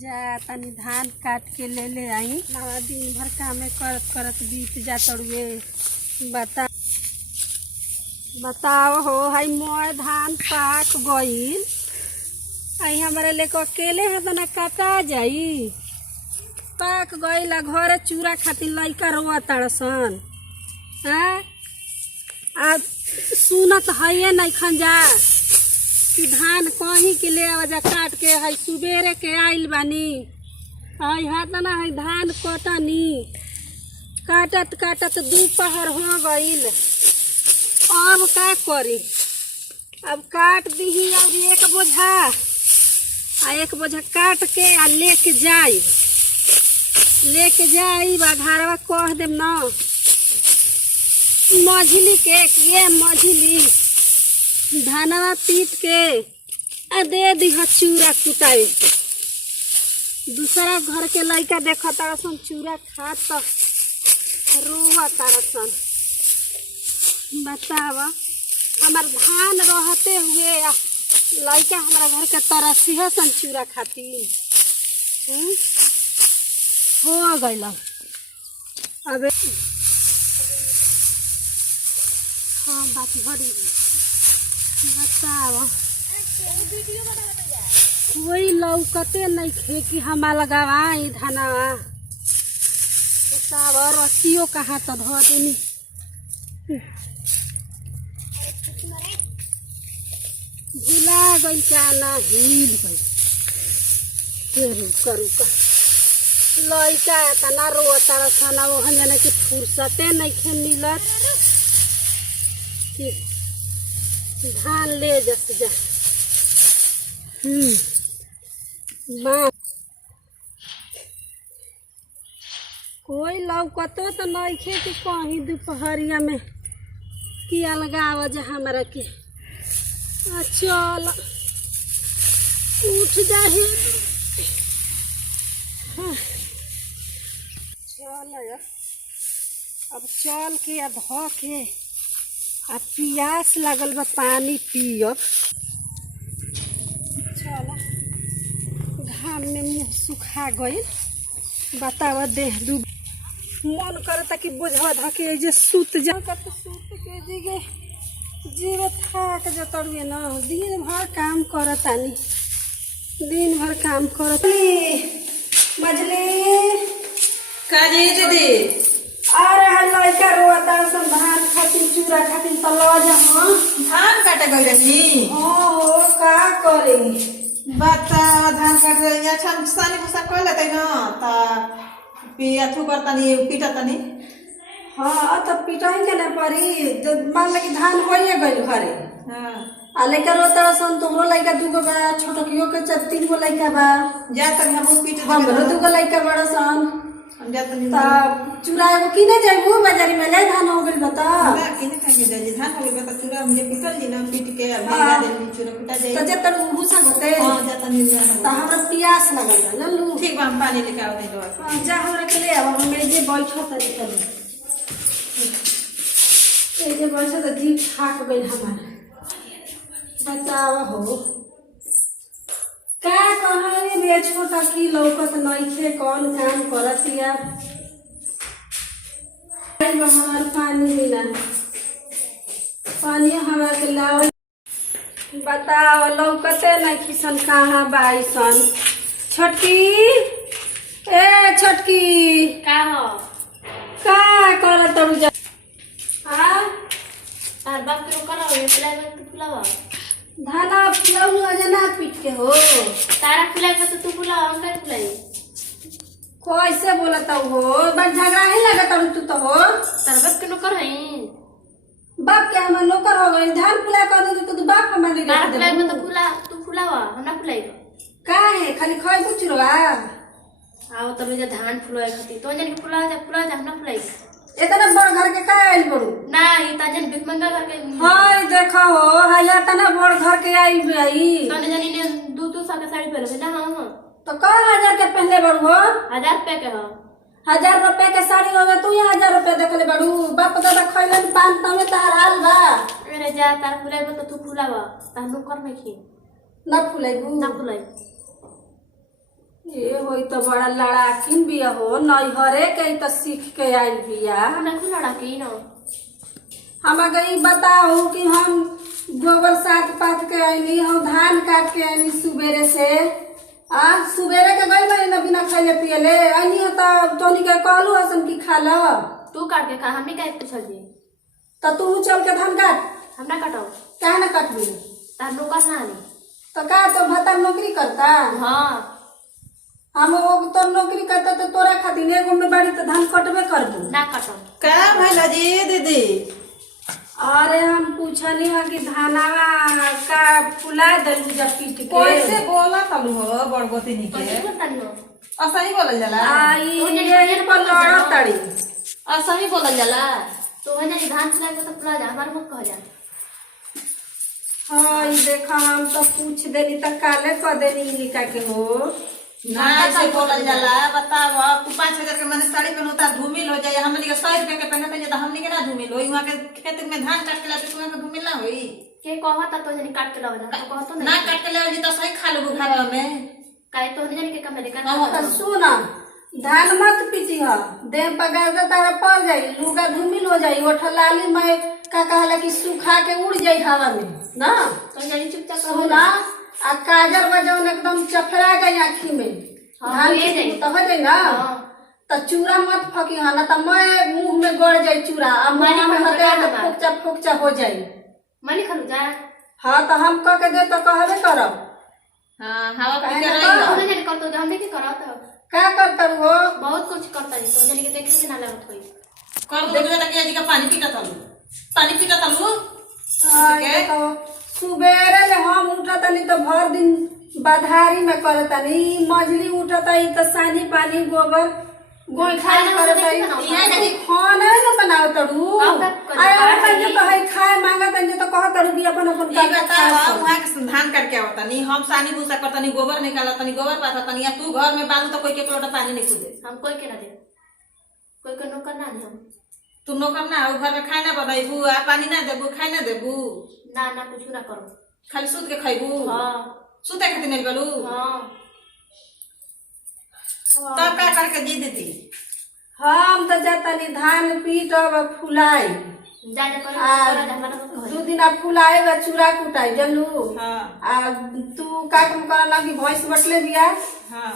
जा तनी धान काट के ले आई ना। दिन भर काम करत करत बीत जा तड़ुए। बताओ हो हाई मोर धान पाक गईल। आई हमारे लेके अकेले है तो ना काटा जाई। पाक गईल घरे चूरा खातिर लइका रोआ ताड़सन। अब सुनत है नहीं खंजा कि धान कहीं के ले आवाजा काट के है सुबेरे के आइल बानी। आई हाथ ना है धान कटनी काटत काटत दोपहर हो गईल। अब का करी? अब काट दी और एक बोझा काट के आ लेके जाई घरवा कह देम न मझली के ये मझली धानवा पीट के आ दे दी चूरा कुटाई। दूसरा घर के लइका देखा तारसन चूरा खा तो रोआ तारसन। बतावा हमार धान रहते हुए लइका हमारा घर के तरसी है सन चूरा खातिर। हो गईल अब हाँ बात भरी। बतावा कोई लौकते नहीं खे कि हम लगावाई धानवा। बतावा रसियो कहाँ तो धो देनी। भुला गई क्या ना हिल गई। रुका लइका तना रोता रखना वो जाने की फुर्सते नहीं खे मिलत कि धान ले जा। कोई लौकतो तो नहीं खे कि कहीं दोपहरिया में किया लगाव जा हमारा के। चल उठ जाही। चल अब चल के धो के आ पियास लगल बा पानी पियब। चल घाम में मुँह सुखा गई। बतावा देह डूब मन करता कि बोझा धके जे सूत जा सूत के जगह जीव थाक जतड़िए न। दिन भर काम करतानी मजली काजी दीदी अरे लइका रोता सन धान खातिर चूरा खातिर त ल जा। धान काटे गई रही। हो का करे बता धान काट रही अच्छा सानी भूसा कर लेते न ता पियाथू करतनी पीटतनी। हाँ तो पिटाई के ना पड़ी जब मान लगी धान होइए गइल घरे। हां आ लइका रोता सन तो लइका दूगो बा छोटकियो के 3 गो लइका बा। जा तनी हम पीट हमरो दूगो लइका बड़ा सन जा तनी ता चूरा एगो किने जाइबू बाजारी में ले धान हो गइल बता। ना किने खाके जाई धान हो गइल बता चूरा मुझे पीटल जी ना पीट के भेजा दे चूरा पिटा जाई तो जब तक भूसा होते। हां जा तनी ता हमरा प्यास लगल बा न लू। ठीक बा हम पानी लेके आव नहीं दो जा हमरा के ले अब हम जे बैठो तरी तरी ए जे बैठो त जी थाक गइल हमारा। बतावा हो का कहानी बे छोटा की लौकत नहीं थे कौन काम करतिया। हमार पानी मिला पानी हमारा के लाओ। बताओ लौकते नहीं किसन कहाँ बाईसन। छोटकी ए छोटकी का हो का कर तरू जा। तार बाप के करो ये फुलाई मत फुलावा धाना फुलाऊ जना पीट के हो। तारा फुलाई मत तू फुलावा हम का फुलाई कैसे बोलता हो बस झगड़ा ही लगता तू तो हो। तार बाप के नौकर है बाप के हम नौकर हो गए धान फुला कर दे तो बाप हमारे तारा फुलाई मत तू फुलावा हम ना फुलाई का है खाली खाई बुचुरवा आओ तब जे धान फुलाए खाती तो जन के फुला जा हम ना फुलाई। इतना बड़ घर के का आइल बड़ू ना ई ता जन भिख मंगा करके हाय देखो हो हाय तना बड़ घर के आई भाई तने जनी ने दू साल के साड़ी पहले ना हां तो का 1000 के पहले बड़ू हो 1000 रुपया के हो 1000 रुपए के साड़ी होवे तू 1000 रुपए देखले बड़ू बाप दादा खइलन पान तमे तार हाल बा। अरे जा तार फुलाई तो तू फुलावा ता नौकर नहीं खी ना फुलाइबू ना फुलाई ये होई तो बड़ा लड़ाकिन बिया हो, नैहरे के तो सीख के आइल बिया। हमरा को लड़ाकी न हम गई बताओ कि हम गोबर साथ पात के आईनी, हम धान काट के आईनी सुबेरे से। सुबेरे के गई बनी ना बिना खैले पियले आईनी तो तोनी के कहलू हसन की खा ल। तू काट के खा, हमने काहे पूछल जी? तो तू चल के धान काट। हमरा काटो क्या ना काटबी तार नौकर ना आनी। तो का तो भता नौकरी करता? हाँ हम वो तो नौकरी करता तो तोरा खातिर एगो में बाड़ी तो धान कटबे करबू ना काटो। का भइल जी दीदी? अरे हम पूछनी है कि धानावा का फुला दलू जब पीट के। कैसे बोला तलू हो बड़गोतिनी के? कैसे बोलतानी हो? असही बोलल जाला? आई ये पर लड़ तड़ी। असही बोलल जाला। तो वही जानी धान फुलाए को तो फुला जा, हमार मुख कह जा। हाँ ये देखा हम तो पूछ देनी तो काले कह देनी लिखा के हो। ना ऐसे बोलल जाला। बताओ तू 5,000 के मैंने साड़ी पहनता धूमिल हो जाए, हमने के 100 रुपए के पहनते तो हमने के ना धूमिल होई? वहां के खेत में धान काट के लाते वहां के धूमिल ना होई? के कहता तो जानी काट के लाओ जा, तो कहतो ना काट के ले जी तो सही खा लो घर में। काहे तो जानी के कमे लेकर तो सुन धान मत पीटी ह, देह पगार तारा पड़ जाई, लुगा धूमिल हो जाई, ओठा लाली में का कहला कि सुखा के उड़ जाई हवा में ना। तो जानी चुपचाप सुना आ काजर बजौन एकदम चफरा गई आँखी में। धान ये जाई तो हो जाई ना। तो चूड़ा मत फकी हा ना तो मैं मुंह में गड़ जाई चूड़ा, आ मुंह में हटे तो फोकचा फोकचा हो जाई। मनी खलु जा। हाँ तो हम कह के दे तो कहबे करब। हां हवा पी के कहना रही तो जानी करतो जा, हमने के कराता का करता हो? बहुत कुछ करता जी। तो जानी के देखे के ना लागत होई। कर दो जगह लगे जी का पानी पीता तलू, पानी पीता तलू। सुबेरे ले हम उठतनी तो भर दिन बधारी में करतनी, मजली उठता तो सानी पानी गोबर गोइठा करता। यहाँ के खाना न बनाओ तड़ू आया तंजे तो है खाए मांगा तंजे तो कह तड़ू भी अपन अपन ये बताओ वहां के धान काट के आवतनी, हम सानी भूसा करतनी, गोबर निकालतनी, गोबर पाथतनी, या तू घर में बालू तो कोई के लोटा पानी नहीं खुदे। हम कोई के ना दे, कोई के नौकर ना दे। हम तू नौकर ना हो, घर में खाना बनाइबू आ पानी ना देबू, खाई ना देबू, ना ना कुछ ना करो, खाली सूत के खाइबू। हां सूते खातिर नहीं बोलू। हां तब का करके जी दीदी? हम तो जातनी धान पीट फुलाई जा जा करो करा जा, हमरा मत कहो। 2 दिन फुलाए व चूड़ा कुटाई जनू। हां आ तू का तुम करना कि भैंस बटले बिया। हां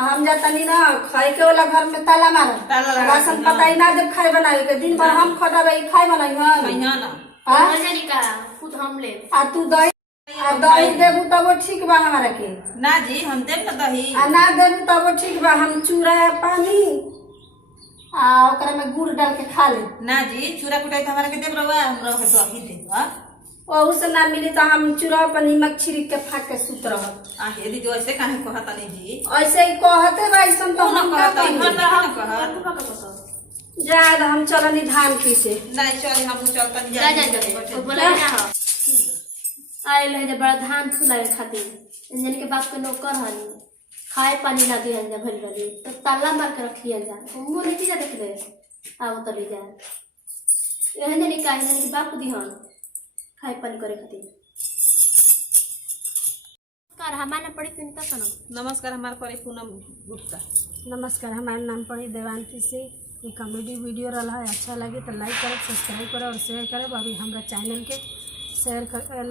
हम जातनी ना खाए के वाला घर में ताला मार ताला लगा राशन पता ही ना जब खाए बनाए के दिन भर हम खटाबे खाए बनाई हम। कहिया ना हां जानी का खुद हम ले। आ तू दही देबू तब वो ठीक बा हमारा के। ना जी हम देब ना दही। आ ना देबू तब वो ठीक बा, हम चूड़ा पानी आ ओकरा में गुड़ डाल के खा ले। ना जी चूड़ा कुटाई तो हमारा के देब रवा, हमरा के दही देब। हां ओहू से ना मिली तो हम चूड़ा पर नमक छिड़क के फाक के सुत रहब। हे दीदी ऐसे काहे कहता नहीं जी? ऐसे ही कहते बा ऐसन तो हम का कहता कही। घर में ना कहत। तू का कहतो जाद हम चलनी धान पीसे। नहीं चल हम चलता नहीं जा जा जा तो बोला ना हो आइल है जब बड़ा धान फुलाए खातिर इंजन के बाप के नौकर हनी, खाए पानी ना दिहन जा भरी भरी तो ताला मार के रखियन जा। हमो नहीं जा देख ले आओ तो ले जा एहन नहीं का इंजन के बाप दिहन खाए पानी करे खातिर। कर हमारा पड़ी चिंता करो। नमस्कार, हमारे परे पूनम गुप्ता। नमस्कार, हमारा नाम पड़ी देवांशी से। ये कॉमेडी वीडियो रहा है, अच्छा लगे तो लाइक करें, सब्सक्राइब करें और शेयर करें। अभी हमारा चैनल के शेयर कर